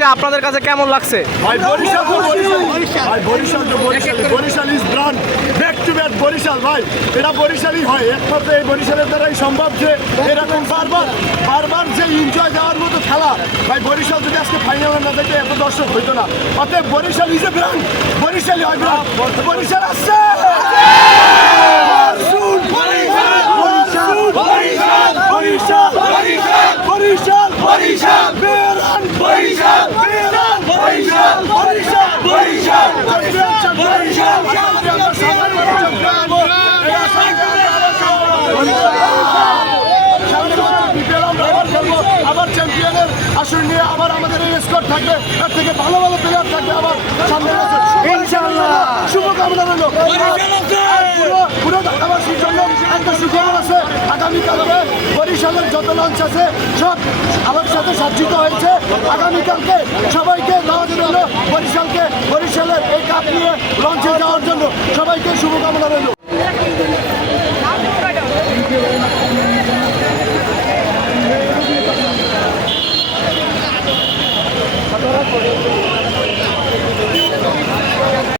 হচ্ছে, আপনাদের কাছে কেমন লাগছে? ভাই বরিশাল তো বরিশাল, ভাই বরিশাল তো Barishal, Barishal is brand back to back Barishal ভাই, এটা বরিশালই হয়। একমাত্র এই বরিশালের দ্বারাই সম্ভব যে এরকম বারবার যে এনজয় দেওয়ার মতো খেলা। ভাই বরিশাল যদি আজকে ফাইনালে না দেখে এত দর্শক হইতো না। অতএব বরিশাল ইজ এ ব্রান্ড, বরিশালই হয় ব্রান্ড। বরিশাল আসছে, বরিশাল বরিশাল বরিশাল বেরান, বরিশাল বেরান, বরিশাল বরিশাল বরিশাল বরিশাল আবার চ্যাম্পিয়নের আসর নিয়ে আবার আমাদের এই স্কোয়াড থাকবে, তার থেকে ভালো ভালো প্লেয়ার থাকবে আবার সামনে ইনশাআল্লাহ। শুভকামনা রইল পুরো ঢাকাবাসীর জন্য। একটা সুখবর আছে, আগামীকালকে বরিশালের যত লঞ্চ আছে সব আমার সাথে সজ্জিত হয়েছে। আগামীকালকে সবাইকে দাওয়াত রইল বরিশালের এই কাপ নিয়ে লঞ্চে যাওয়ার জন্য। সবাইকে শুভকামনা রইল।